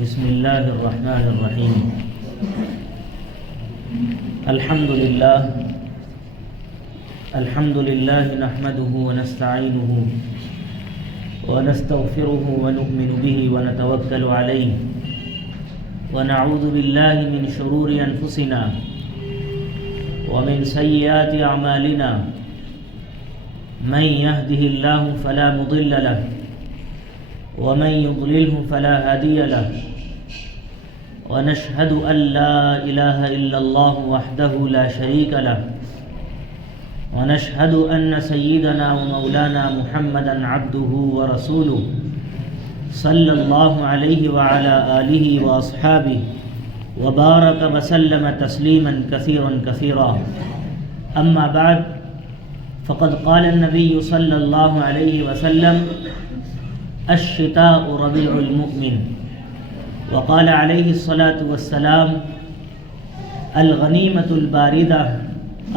بسم اللہ الرحمن الرحیم الحمد للہ نحمده ونستعینه ونستغفره ونؤمن به ونتوکل علیہ ونعوذ باللہ من شرور انفسنا ومن سیئات اعمالنا من يهده الله فلا مضل له ومن يضلله فلا هادي له ونشهد أن لا إله إلا الله وحده لا شريك له ونشهد أن سيدنا ومولانا محمدا عبده ورسوله صلى الله عليه وعلى آله وأصحابه وبارك وسلم تسليما كثيرا كثيرا. أما بعد فقد قال النبي صلى الله عليه وسلم الشتاء ربيع المؤمن، وقال عليه الصلاة والسلام الغنيمة الباردة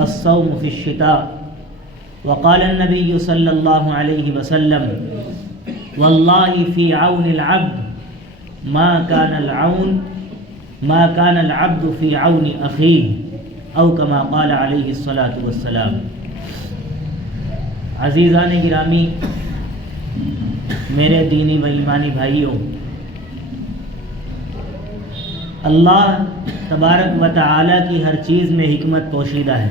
الصوم في الشتاء، وقال النبي صلى الله عليه وسلم والله في عون العبد ما كان العبد في عون أخيه، أو كما قال عليه الصلاة والسلام. عزیزان گرامی، میرے دینی و ایمانی بھائیوں، اللہ تبارک و تعالی کی ہر چیز میں حکمت پوشیدہ ہے.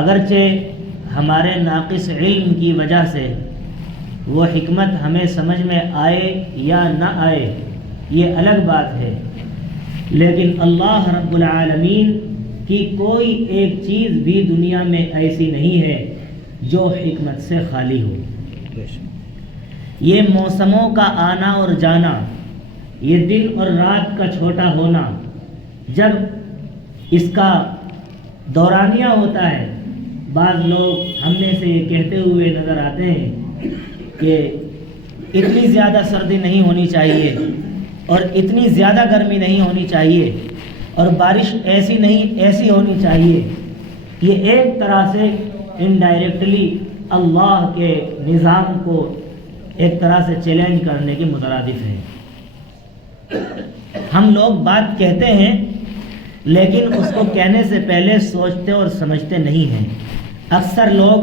اگرچہ ہمارے ناقص علم کی وجہ سے وہ حکمت ہمیں سمجھ میں آئے یا نہ آئے یہ الگ بات ہے، لیکن اللہ رب العالمین کی کوئی ایک چیز بھی دنیا میں ایسی نہیں ہے جو حکمت سے خالی ہو. یہ موسموں کا آنا اور جانا، یہ دن اور رات کا چھوٹا ہونا، جب اس کا دورانیہ ہوتا ہے، بعض لوگ ہم میں سے یہ کہتے ہوئے نظر آتے ہیں کہ اتنی زیادہ سردی نہیں ہونی چاہیے اور اتنی زیادہ گرمی نہیں ہونی چاہیے اور بارش ایسی نہیں ایسی ہونی چاہیے. یہ ایک طرح سے انڈائریکٹلی اللہ کے نظام کو ایک طرح سے چیلنج کرنے کے مترادف ہے. ہم لوگ بات کہتے ہیں لیکن اس کو کہنے سے پہلے سوچتے اور سمجھتے نہیں ہیں. اکثر لوگ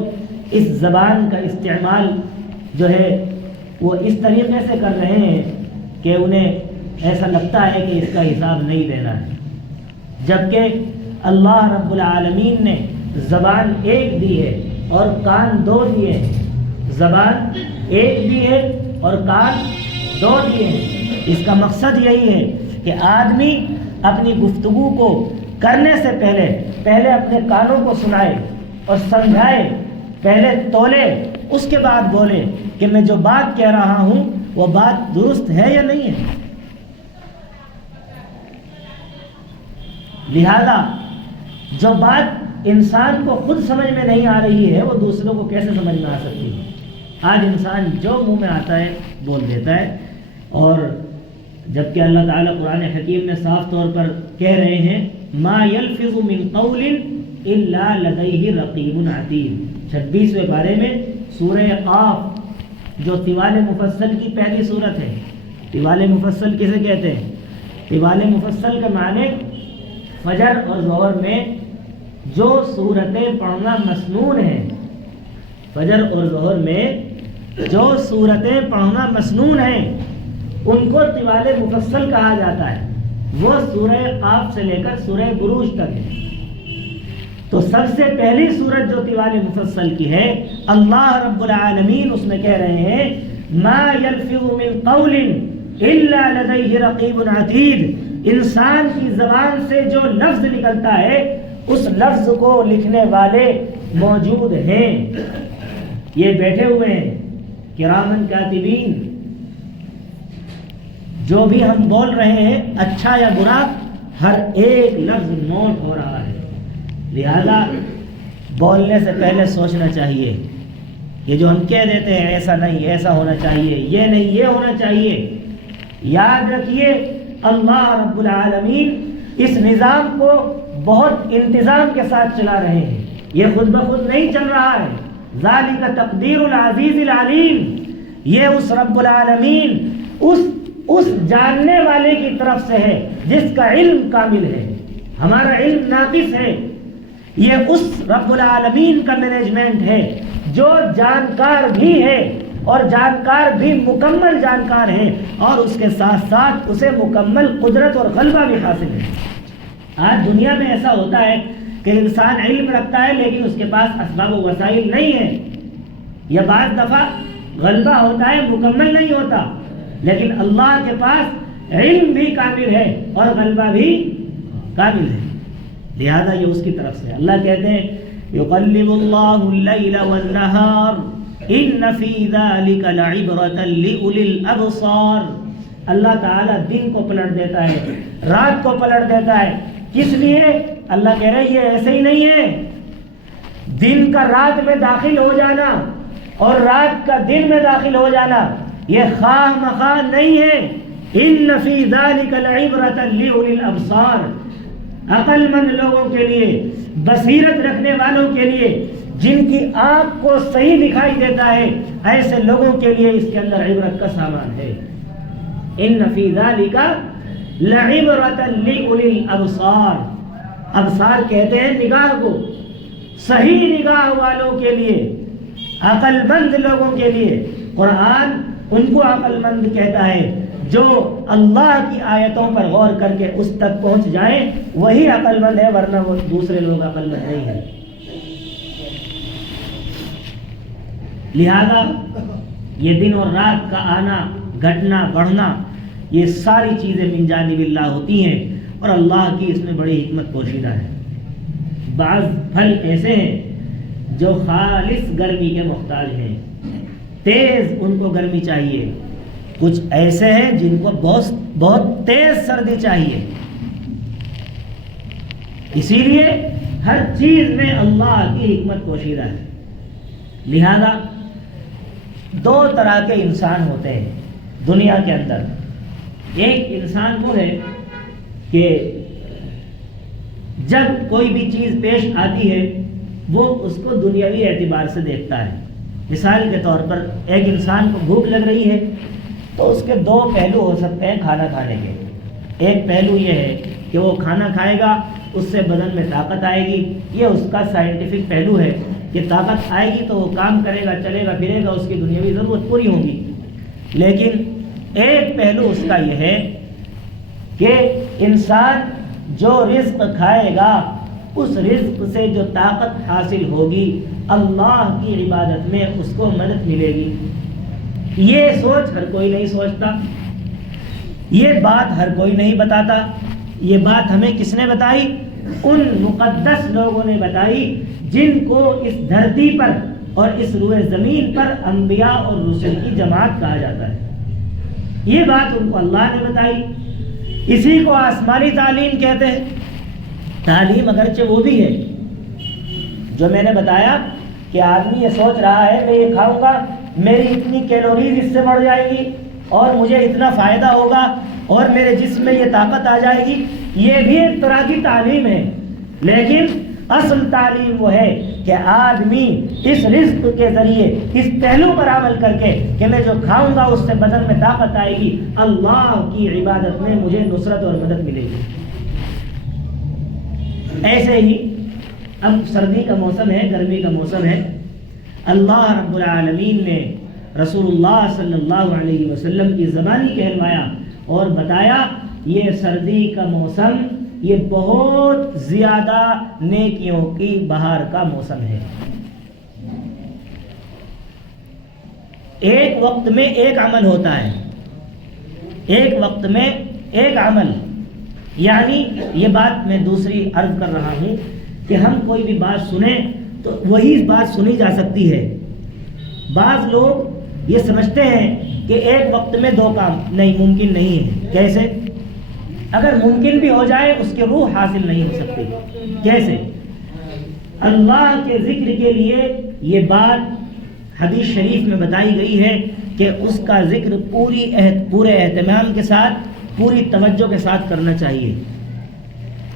اس زبان کا استعمال جو ہے وہ اس طریقے سے کر رہے ہیں کہ انہیں ایسا لگتا ہے کہ اس کا حساب نہیں دینا ہے، جبکہ اللہ رب العالمین نے زبان ایک دی ہے اور کان دو دیے ہیں. زبان ایک بھی ہے اور کان دو دیے ہیں. اس کا مقصد یہی ہے کہ آدمی اپنی گفتگو کو کرنے سے پہلے اپنے کانوں کو سنائے اور سمجھائے، پہلے تولے، اس کے بعد بولے کہ میں جو بات کہہ رہا ہوں وہ بات درست ہے یا نہیں ہے. لہذا جو بات انسان کو خود سمجھ میں نہیں آ رہی ہے وہ دوسروں کو کیسے سمجھ میں آ سکتی ہے. آج انسان جو منہ میں آتا ہے بول دیتا ہے، اور جبکہ اللہ تعالیٰ قرآن حکیم میں صاف طور پر کہہ رہے ہیں ما یلفظ من قول الا لدیہ رقیب عتید. 26ویں پارے میں سورہ قاف جو طوال مفصل کی پہلی صورت ہے. طوال مفصل کسے کہتے ہیں؟ طوال مفصل کا معنی فجر اور ظہر میں جو صورتیں پڑھنا مسنون ہیں، فجر اور ظہر میں جو صورتیں پڑھنا مسنون ہیں ان کو طوال مفصل کہا جاتا ہے. وہ سورہ قاف سے لے کر سورہ بروج تک ہے. تو سب سے پہلی سورت جو طوال مفصل کی ہے، اللہ رب العالمین اس میں کہہ رہے ہیں ما یلفظ من قول الا لدیہ رقیب عتید. انسان کی زبان سے جو لفظ نکلتا ہے اس لفظ کو لکھنے والے موجود ہیں. یہ بیٹھے ہوئے ہیں کرامن کاتبین، جو بھی ہم بول رہے ہیں اچھا یا برا ہر ایک لفظ نوٹ ہو رہا ہے. لہذا بولنے سے پہلے سوچنا چاہیے. یہ جو ہم کہہ دیتے ہیں ایسا نہیں ایسا ہونا چاہیے، یہ نہیں یہ ہونا چاہیے، یاد رکھیے اللہ رب العالمین اس نظام کو بہت انتظام کے ساتھ چلا رہے ہیں. یہ خود بخود نہیں چل رہا ہے. ذالک تقدیر العزیز العلیم، یہ اس رب العالمین اس اس جاننے والے کی طرف سے ہے جس کا علم کامل ہے. ہمارا علم ناقص ہے. یہ اس رب العالمین کا مینجمنٹ ہے جو جانکار بھی ہے اور جانکار بھی مکمل جانکار ہے اور اس کے ساتھ ساتھ اسے مکمل قدرت اور غلبہ بھی حاصل ہے. آج دنیا میں ایسا ہوتا ہے کہ انسان علم رکھتا ہے لیکن اس کے پاس اسباب و وسائل نہیں ہے، یا بعض دفعہ غلبہ ہوتا ہے مکمل نہیں ہوتا، لیکن اللہ کے پاس علم بھی کامل ہے اور غلبہ بھی کامل ہے. لہذا یہ اس کی طرف سے. اللہ کہتے ہیں یقلب اللہ اللیل والنہار ان فی ذلک لعبرۃ لأولی الابصار. اللہ تعالیٰ دن کو پلٹ دیتا ہے، رات کو پلٹ دیتا ہے. کس لیے؟ اللہ کہہ رہے یہ ایسے ہی نہیں ہے. دن کا رات میں داخل ہو جانا اور رات کا دن میں داخل ہو جانا یہ خواہ مخواہ نہیں ہے. ان فی ذلک لعبرۃ لأولی الابصار. عقل مند لوگوں کے لیے، بصیرت رکھنے والوں کے لیے، جن کی آنکھ کو صحیح دکھائی دیتا ہے، ایسے لوگوں کے لیے اس کے اندر عبرت کا سامان ہے. ان فی ذلک لعبرۃ لأولی الابصار. ابصار کہتے ہیں نگاہ کو. صحیح نگاہ والوں کے لیے، عقل مند لوگوں کے لیے. قرآن ان کو عقل مند کہتا ہے جو اللہ کی آیتوں پر غور کر کے اس تک پہنچ جائیں، وہی عقل مند ہے، ورنہ وہ دوسرے لوگ عقل مند نہیں ہیں. لہذا یہ دن اور رات کا آنا، گھٹنا، بڑھنا، یہ ساری چیزیں من جانب اللہ ہوتی ہیں اور اللہ کی اس میں بڑی حکمت پوشیدہ ہے. بعض پھل ایسے ہیں جو خالص گرمی کے محتاج ہیں، تیز ان کو گرمی چاہیے. کچھ ایسے ہیں جن کو بہت تیز سردی چاہیے. اسی لیے ہر چیز میں اللہ کی حکمت پوشیدہ ہے. لہذا دو طرح کے انسان ہوتے ہیں دنیا کے اندر. ایک انسان وہ ہے کہ جب کوئی بھی چیز پیش آتی ہے وہ اس کو دنیاوی اعتبار سے دیکھتا ہے. مثال کے طور پر ایک انسان کو بھوک لگ رہی ہے تو اس کے دو پہلو ہو سکتے ہیں کھانا کھانے کے. ایک پہلو یہ ہے کہ وہ کھانا کھائے گا، اس سے بدن میں طاقت آئے گی. یہ اس کا سائنٹیفک پہلو ہے کہ طاقت آئے گی تو وہ کام کرے گا، چلے گا، پھرے گا، اس کی دنیاوی ضرورت پوری ہوگی. لیکن ایک پہلو اس کا یہ ہے کہ انسان جو رزق کھائے گا اس رزق سے جو طاقت حاصل ہوگی اللہ کی عبادت میں اس کو مدد ملے گی. یہ سوچ ہر کوئی نہیں سوچتا، یہ بات ہر کوئی نہیں بتاتا. یہ بات ہمیں کس نے بتائی؟ ان مقدس لوگوں نے بتائی جن کو اس دھرتی پر اور اس روئے زمین پر انبیاء اور رسل کی جماعت کہا جاتا ہے. یہ بات ان کو اللہ نے بتائی. اسی کو آسمانی تعلیم کہتے ہیں. تعلیم اگرچہ وہ بھی ہے جو میں نے بتایا کہ آدمی یہ سوچ رہا ہے میں یہ کھاؤں گا میری اتنی کیلوریز اس سے بڑھ جائے گی اور مجھے اتنا فائدہ ہوگا اور میرے جسم میں یہ طاقت آ جائے گی. یہ بھی ایک طرح کی تعلیم ہے، لیکن اصل تعلیم وہ ہے کہ آدمی اس رزق کے ذریعے اس پہلو پر عمل کر کے کہ میں جو کھاؤں گا اس سے بدن میں طاقت آئے گی، اللہ کی عبادت میں مجھے نصرت اور مدد ملے گی. ایسے ہی اب سردی کا موسم ہے، گرمی کا موسم ہے. اللہ رب العالمین نے رسول اللہ صلی اللہ علیہ وسلم کی زبانی کہلوایا اور بتایا یہ سردی کا موسم یہ بہت زیادہ نیکیوں کی بہار کا موسم ہے. ایک وقت میں ایک عمل ہوتا ہے، ایک وقت میں ایک عمل. یعنی یہ بات میں دوسری عرض کر رہا ہوں کہ ہم کوئی بھی بات سنیں تو وہی بات سنی جا سکتی ہے. بعض لوگ یہ سمجھتے ہیں کہ ایک وقت میں دو کام نہیں، ممکن نہیں ہے. کیسے؟ اگر ممکن بھی ہو جائے اس کی روح حاصل نہیں ہو سکتی. کیسے؟ اللہ کے ذکر کے لیے یہ بات حدیث شریف میں بتائی گئی ہے کہ اس کا ذکر پورے اہتمام کے ساتھ، پوری توجہ کے ساتھ کرنا چاہیے.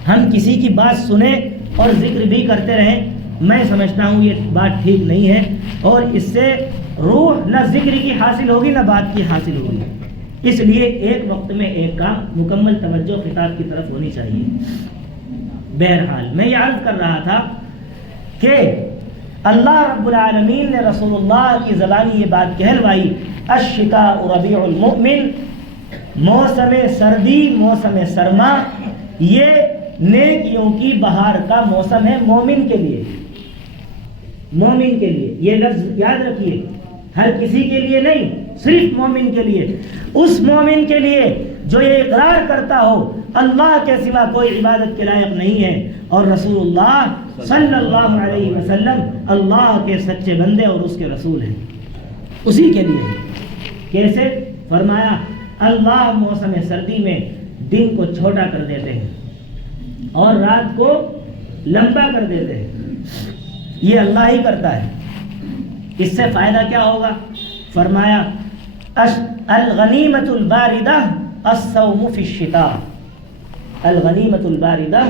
ہم کسی کی بات سنیں اور ذکر بھی کرتے رہیں، میں سمجھتا ہوں یہ بات ٹھیک نہیں ہے اور اس سے روح نہ ذکر کی حاصل ہوگی نہ بات کی حاصل ہوگی. اس لیے ایک وقت میں ایک کام، مکمل توجہ خطاب کی طرف ہونی چاہیے۔ بہرحال میں یہ عرض کر رہا تھا کہ اللہ رب العالمین نے رسول اللہ کی زبانی یہ بات کہلوائی، الشتاء ربیع المؤمن، موسم سردی، موسم سرما یہ نیکیوں کی بہار کا موسم ہے مومن کے لیے۔ مومن کے لیے، یہ لفظ یاد رکھیے، ہر کسی کے لیے نہیں، صرف مومن کے لیے۔ اس مومن کے لیے جو یہ اقرار کرتا ہو اللہ کے سوا کوئی عبادت کے لائق نہیں ہے اور رسول اللہ صلی اللہ علیہ وسلم اللہ کے سچے بندے اور اس کے رسول ہیں، اسی کے لیے ہے۔ کیسے؟ فرمایا اللہ موسم سردی میں دن کو چھوٹا کر دیتے ہیں اور رات کو لمبا کر دیتے ہیں، یہ اللہ ہی کرتا ہے۔ اس سے فائدہ کیا ہوگا؟ فرمایا الغنیمۃ الباردہ الصوم فی الشتاء، الغنیمۃ الباردہ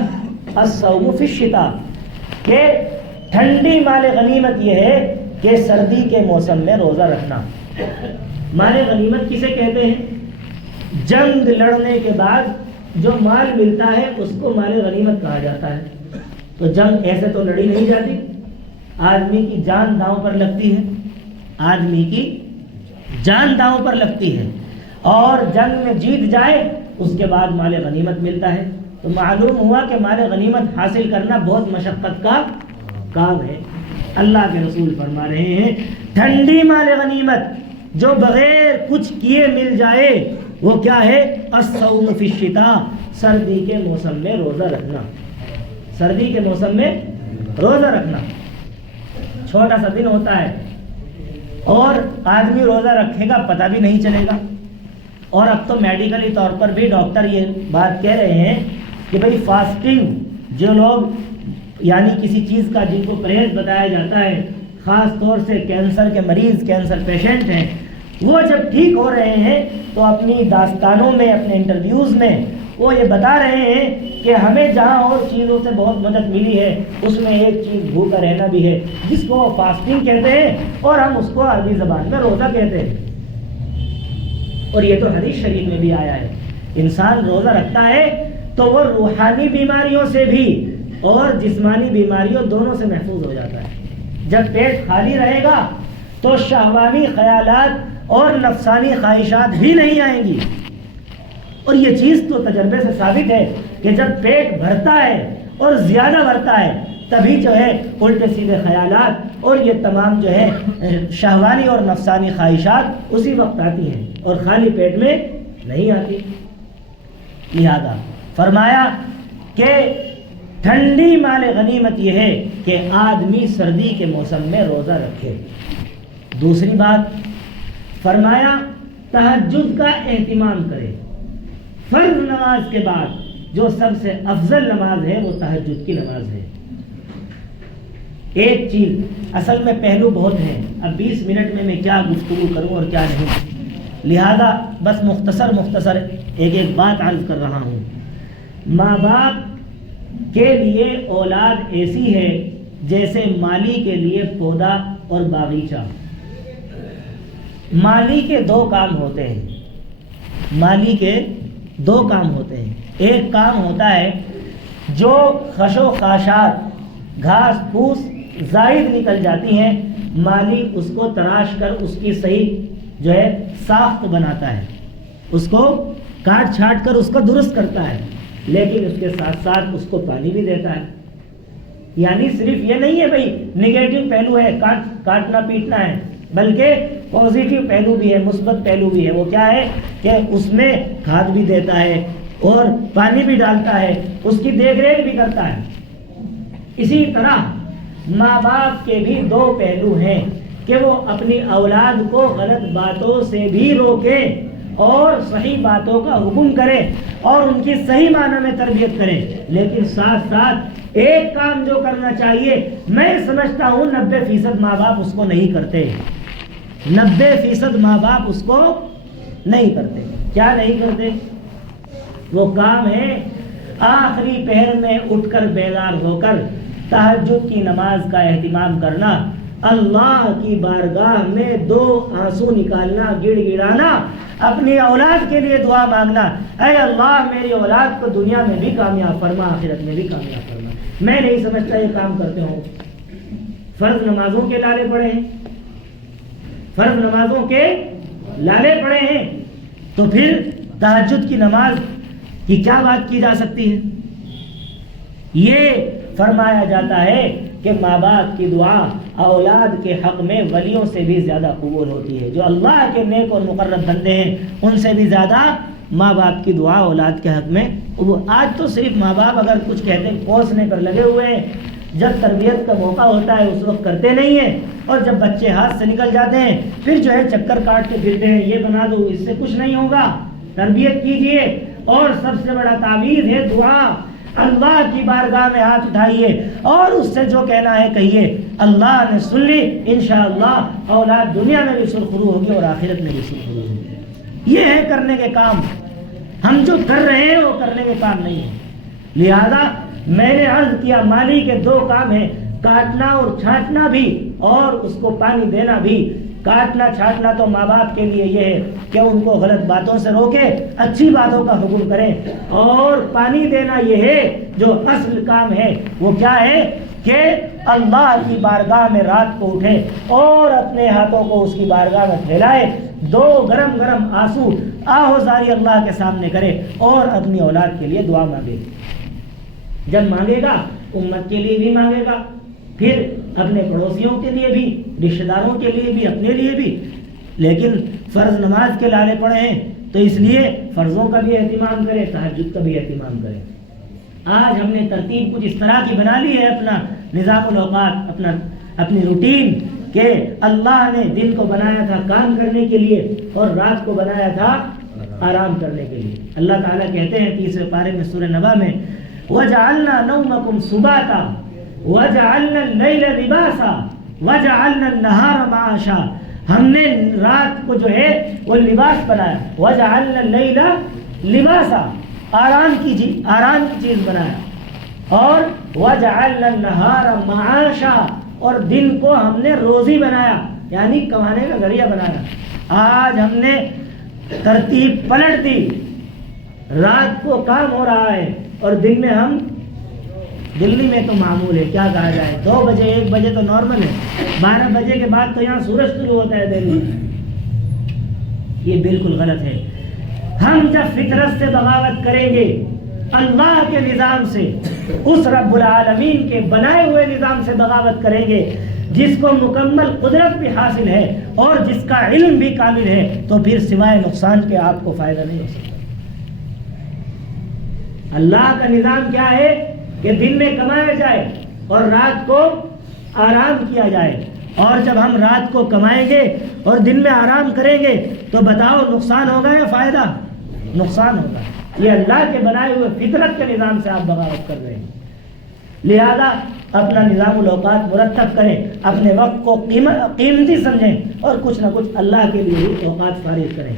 الصوم فی الشتاء، کہ ٹھنڈی مال غنیمت یہ ہے کہ سردی کے موسم میں روزہ رکھنا۔ مال غنیمت کسے کہتے ہیں؟ جنگ لڑنے کے بعد جو مال ملتا ہے اس کو مال غنیمت کہا جاتا ہے۔ تو جنگ ایسے تو لڑی نہیں جاتی، آدمی کی جان داؤں پر لگتی ہے، آدمی کی جان داؤں پر لگتی ہے، اور جنگ میں جیت جائے اس کے بعد مال غنیمت ملتا ہے۔ تو معلوم ہوا کہ مال غنیمت حاصل کرنا بہت مشقت کا کام ہے۔ اللہ کے رسول فرما رہے ہیں ٹھنڈی مال غنیمت جو بغیر کچھ کیے مل جائے وہ کیا ہے؟ الصوم فی الشتاء، سردی کے موسم میں روزہ رکھنا، سردی کے موسم میں روزہ رکھنا۔ چھوٹا سا دن ہوتا ہے اور آدمی روزہ رکھے گا پتہ بھی نہیں چلے گا۔ اور اب تو میڈیکلی طور پر بھی ڈاکٹر یہ بات کہہ رہے ہیں کہ بھئی فاسٹنگ، جو لوگ یعنی کسی چیز کا جن کو پرہیز بتایا جاتا ہے، خاص طور سے کینسر کے مریض، کینسر پیشنٹ ہیں، وہ جب ٹھیک ہو رہے ہیں تو اپنی داستانوں میں، اپنے انٹرویوز میں وہ یہ بتا رہے ہیں کہ ہمیں جہاں اور چیزوں سے بہت مدد ملی ہے اس میں ایک چیز بھوکا رہنا بھی ہے، جس کو وہ فاسٹنگ کہتے ہیں اور ہم اس کو عربی زبان میں روزہ کہتے ہیں۔ اور یہ تو حدیث شریف میں بھی آیا ہے، انسان روزہ رکھتا ہے تو وہ روحانی بیماریوں سے بھی اور جسمانی بیماریوں دونوں سے محفوظ ہو جاتا ہے۔ جب پیٹ خالی رہے گا تو شہوانی خیالات اور نفسانی خواہشات بھی نہیں آئیں گی۔ اور یہ چیز تو تجربے سے ثابت ہے کہ جب پیٹ بھرتا ہے اور زیادہ بھرتا ہے تبھی جو ہے الٹے سیدھے خیالات اور یہ تمام جو ہے شہوانی اور نفسانی خواہشات اسی وقت آتی ہیں اور خالی پیٹ میں نہیں آتی۔ لہذا فرمایا کہ ٹھنڈی مال غنیمت یہ ہے کہ آدمی سردی کے موسم میں روزہ رکھے۔ دوسری بات فرمایا تہجد کا اہتمام کرے۔ فرض نماز کے بعد جو سب سے افضل نماز ہے وہ تہجد کی نماز ہے۔ ایک چیز، اصل میں پہلو بہت ہیں، اب 20 منٹ میں کیا گفتگو کروں اور کیا نہیں، لہذا بس مختصر ایک بات عرض کر رہا ہوں۔ ماں باپ کے لیے اولاد ایسی ہے جیسے مالی کے لیے پودا اور باغیچہ۔ مالی کے دو کام ہوتے ہیں، مالی کے دو کام ہوتے ہیں۔ ایک کام ہوتا ہے جو خش و خاشات، گھاس پھوس زائد نکل جاتی ہیں، مالی اس کو تراش کر اس کی صحیح جو ہے ساخت بناتا ہے، اس کو کاٹ چھاٹ کر اس کو درست کرتا ہے، لیکن اس کے ساتھ ساتھ اس کو پانی بھی دیتا ہے۔ یعنی صرف یہ نہیں ہے بھائی نگیٹو پہلو ہے کاٹنا پیٹنا ہے، بلکہ پازیٹیو پہلو بھی ہے، مثبت پہلو بھی ہے۔ وہ کیا ہے کہ اس میں کھاد بھی دیتا ہے اور پانی بھی ڈالتا ہے، اس کی دیکھ ریکھ بھی کرتا ہے۔ اسی طرح ماں باپ کے بھی دو پہلو ہیں کہ وہ اپنی اولاد کو غلط باتوں سے بھی روکیں اور صحیح باتوں کا حکم کریں اور ان کی صحیح معنی میں تربیت کریں، لیکن ساتھ ساتھ ایک کام جو کرنا چاہیے، میں سمجھتا ہوں 90% ماں باپ اس کو نہیں کرتے، 90% ماں باپ اس کو نہیں کرتے۔ کیا نہیں کرتے؟ وہ کام ہے آخری پہر میں اٹھ کر بیدار ہو کر تہجد کی نماز کا اہتمام کرنا، اللہ کی بارگاہ میں 2 آنسو نکالنا، گڑ گڑانا اپنی اولاد کے لیے دعا مانگنا، اے اللہ میری اولاد کو دنیا میں بھی کامیاب فرما، آخرت میں بھی کامیاب فرما۔ میں نہیں سمجھتا یہ کام کرتے ہوں۔ فرض نمازوں کے لالے پڑے ہیں، فرض نمازوں کے لالے پڑے ہیں، تو پھر تہجد کی نماز کی کیا بات کی جا سکتی ہے؟ یہ فرمایا جاتا ہے کہ ماں باپ کی دعا اولاد کے حق میں ولیوں سے بھی زیادہ قبول ہوتی ہے۔ جو اللہ کے نیک اور مقرب بندے ہیں ان سے بھی زیادہ ماں باپ کی دعا اولاد کے حق میں قبول۔ آج تو صرف ماں باپ اگر کچھ کہتے ہیں کوسنے پر لگے ہوئے ہیں، جب تربیت کا موقع ہوتا ہے اس وقت کرتے نہیں ہیں، اور جب بچے ہاتھ سے نکل جاتے ہیں پھر جو ہے چکر کاٹ کے پھرتے ہیں، یہ بنا دو اس سے کچھ نہیں ہوگا۔ تربیت کیجئے، اور سب سے بڑا تعویذ ہے دعا۔ اللہ کی بارگاہ میں ہاتھ اٹھائیے اور اس سے جو کہنا ہے کہیے، اللہ نے سن لی، انشاءاللہ اولاد دنیا میں بھی سرخرو ہوگی اور آخرت میں بھی سرخرو ہوگی۔ یہ ہے کرنے کے کام۔ ہم جو کر رہے ہیں وہ کرنے کے کام نہیں ہے۔ لہذا میں نے عرض کیا مالی کے دو کام ہیں، کاٹنا اور چھانٹنا بھی، اور اس کو پانی دینا بھی۔ کاٹنا چھانٹنا تو ماں باپ کے لیے یہ ہے کہ ان کو غلط باتوں سے روکے، اچھی باتوں کا حکم کریں، اور پانی دینا یہ ہے جو اصل کام ہے وہ کیا ہے کہ اللہ کی بارگاہ میں رات کو اٹھے اور اپنے ہاتھوں کو اس کی بارگاہ میں پھیلائے، دو گرم گرم آنسو آہوزاری اللہ کے سامنے کرے اور اپنی اولاد کے لیے دعا مانگے۔ جب مانگے گا امت کے لیے بھی مانگے گا، پھر اپنے پڑوسیوں کے لیے بھی، رشتہ داروں کے لیے بھی، اپنے لیے بھی۔ لیکن فرض نماز کے لالے پڑے ہیں تو اس لیے فرضوں کا بھی اہتمام کرے، تہجد کا بھی اہتمام کرے۔ آج ہم نے ترتیب کچھ اس طرح کی بنا لی ہے، اپنا نظام الاوقات، اپنی روٹین، کہ اللہ نے دن کو بنایا تھا کام کرنے کے لیے اور رات کو بنایا تھا آرام کرنے کے لیے۔ اللہ تعالیٰ کہتے ہیں 30ویں پارے میں سورہ نبا میں، وَجَعَلْنَا نَوْمَكُمْ سُبَاتًا وَجَعَلْنَا اللَّيْلَ لِبَاسًا وَجَعَلْنَا النَّهَارَ مَعَاشًا۔ ہم نے رات کو جو ہے وہ لباس بنایا، وَجَعَلْنَا اللَّيْلَ لِبَاسًا، آرام کی چیز بنایا، اور وَجَعَلْنَا النَّهَارَ مَعَاشًا، اور دن کو ہم نے روزی بنایا، یعنی کمانے کا ذریعہ بنایا۔ آج ہم نے ترتیب پلٹ دی، رات کو کام ہو رہا ہے اور دن میں ہم، دلی میں تو معمول ہے، کیا کہا جائے، 2 بجے 1 بجے تو نارمل ہے، 12 بجے کے بعد تو یہاں سورج شروع ہوتا ہے دلی میں۔ یہ بالکل غلط ہے۔ ہم جب فطرت سے بغاوت کریں گے، اللہ کے نظام سے، اس رب العالمین کے بنائے ہوئے نظام سے بغاوت کریں گے جس کو مکمل قدرت بھی حاصل ہے اور جس کا علم بھی کامل ہے، تو پھر سوائے نقصان کے آپ کو فائدہ نہیں ہو سکتا۔ اللہ کا نظام کیا ہے کہ دن میں کمایا جائے اور رات کو آرام کیا جائے، اور جب ہم رات کو کمائیں گے اور دن میں آرام کریں گے تو بتاؤ نقصان ہوگا یا فائدہ؟ نقصان ہوگا۔ یہ اللہ کے بنائے ہوئے فطرت کے نظام سے آپ بغاوت کر رہے ہیں۔ لہذا اپنا نظام الاوقات مرتب کریں، اپنے وقت کو قیمتی سمجھیں، اور کچھ نہ کچھ اللہ کے لیے اوقات فارغ کریں۔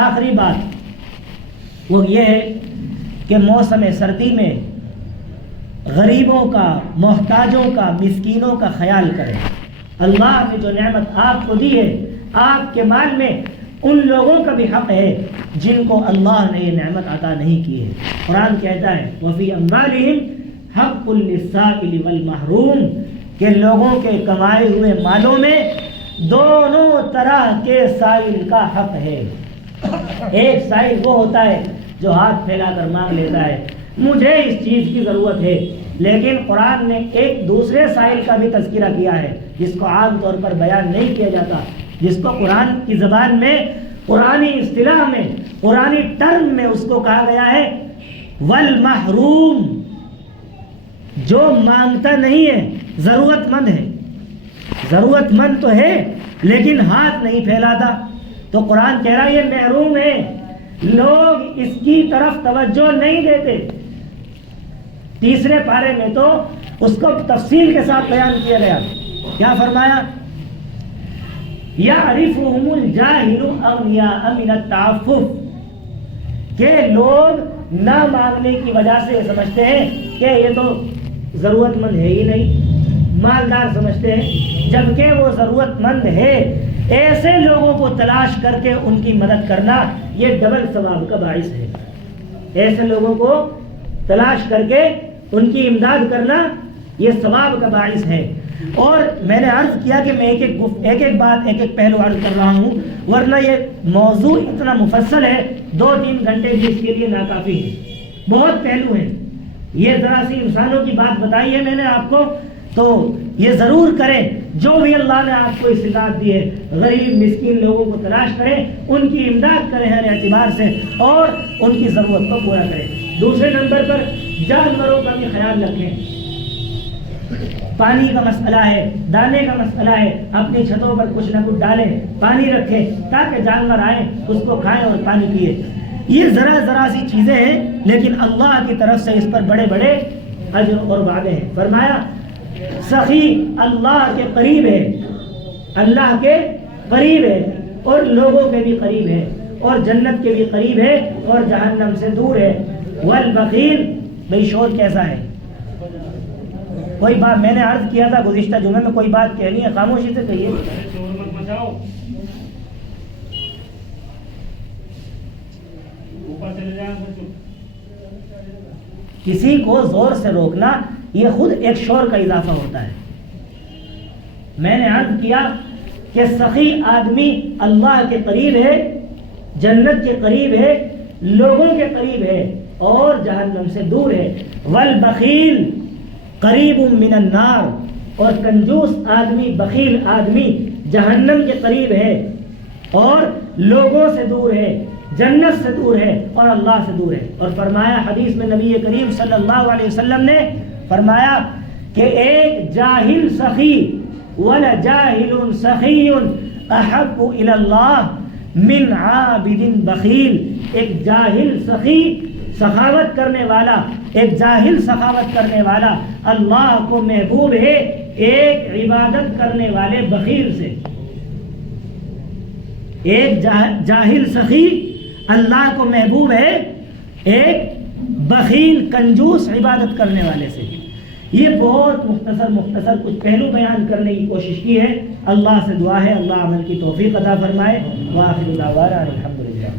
آخری بات وہ یہ ہے کہ موسم سردی میں غریبوں کا، محتاجوں کا، مسکینوں کا خیال کریں۔ اللہ نے جو نعمت آپ کو دی ہے، آپ کے مال میں ان لوگوں کا بھی حق ہے جن کو اللہ نے یہ نعمت عطا نہیں کی ہے۔ قرآن کہتا ہے وَفِي أَمْوَالِهِمْ حَقٌّ لِلسَّائِلِ وَالْمَحْرُومِ، کہ لوگوں کے کمائے ہوئے مالوں میں دونوں طرح کے سائل کا حق ہے۔ ایک سائل وہ ہوتا ہے جو ہاتھ پھیلا کر مانگ لیتا ہے، مجھے اس چیز کی ضرورت ہے، لیکن قرآن نے ایک دوسرے سائل کا بھی تذکرہ کیا ہے جس کو عام طور پر بیان نہیں کیا جاتا، جس کو قرآن کی زبان میں، قرآنی اصطلاح میں، قرآنی ٹرم میں اس کو کہا گیا ہے والمحروم، جو مانگتا نہیں ہے، ضرورت مند ہے، ضرورت مند تو ہے لیکن ہاتھ نہیں پھیلاتا، تو قرآن کہہ رہا ہے یہ محروم ہے، لوگ اس کی طرف توجہ نہیں دیتے۔ تیسرے پارے میں تو اس کو تفصیل کے ساتھ بیان کیا گیا، کیا فرمایا؟ یعرفہم الجاہل اغنیاء من التعفف، کہ لوگ نہ مانگنے کی وجہ سے سمجھتے ہیں کہ یہ تو ضرورت مند ہے ہی نہیں، مالدار سمجھتے ہیں، جبکہ وہ ضرورت مند ہے، ایسے لوگوں کو تلاش کر کے ان کی مدد کرنا یہ ڈبل ثواب کا باعث ہے. ایسے لوگوں کو تلاش کر کے ان کی امداد کرنا یہ ثواب کا باعث ہے. اور میں نے عرض کیا کہ میں ایک ایک بات ایک ایک پہلو عرض کر رہا ہوں، ورنہ یہ موضوع اتنا مفصل ہے 2-3 گھنٹے بھی اس کے لیے ناکافی ہے. بہت پہلو ہیں. یہ ذرا سی انسانوں کی بات بتائی ہے میں نے آپ کو، تو یہ ضرور کریں. جو بھی اللہ نے آپ کو استطاعت دی ہے، غریب مسکین لوگوں کو تلاش کریں، ان کی امداد کریں ہر اعتبار سے، اور ان کی ضرورت کو پورا کریں. دوسرے نمبر پر جانوروں کا بھی خیال رکھیں. پانی کا مسئلہ ہے، دانے کا مسئلہ ہے، اپنی چھتوں پر کچھ نہ کچھ ڈالیں، پانی رکھیں تاکہ جانور آئیں اس کو کھائیں اور پانی پیے. یہ ذرا سی چیزیں ہیں، لیکن اللہ کی طرف سے اس پر بڑے بڑے اجر اور وعدے ہیں. فرمایا سخی اللہ کے قریب ہے، اللہ کے قریب ہے، اور لوگوں کے بھی قریب ہے، اور جنت کے بھی قریب ہے، اور جہنم سے دور ہے. والبخیل، بھئی شور کیسا ہے؟ کوئی بات میں نے عرض کیا تھا گزشتہ جمعے میں، کوئی بات کہنی ہے خاموشی سے کہیے. کسی کو زور سے روکنا یہ خود ایک شور کا اضافہ ہوتا ہے. میں نے عرض کیا کہ سخی آدمی اللہ کے قریب ہے، جنت کے قریب ہے، لوگوں کے قریب ہے، اور جہنم سے دور ہے. والبخیل قریب من النار، اور کنجوس آدمی، بخیل آدمی جہنم کے قریب ہے، اور لوگوں سے دور ہے، جنت سے دور ہے، اور اللہ سے دور ہے. اور فرمایا حدیث میں نبی کریم صلی اللہ علیہ وسلم نے فرمایا کہ ایک جاہل سخی وَلَجَاهِلٌ سَخِيٌّ أَحَبُّ إِلَى اللَّهِ مِنْ عَابِدٍ بخیل. ایک جاہل سخی سخاوت کرنے والا، ایک جاہل سخاوت کرنے والا اللہ کو محبوب ہے ایک عبادت کرنے والے بخیل سے. ایک جاہل سخی اللہ کو محبوب ہے ایک بخیل کنجوس عبادت کرنے والے سے. یہ بہت مختصر کچھ پہلو بیان کرنے کی کوشش کی ہے. اللہ سے دعا ہے اللہ عمل کی توفیق عطا فرمائے. وآخر دعوانا الحمدللہ.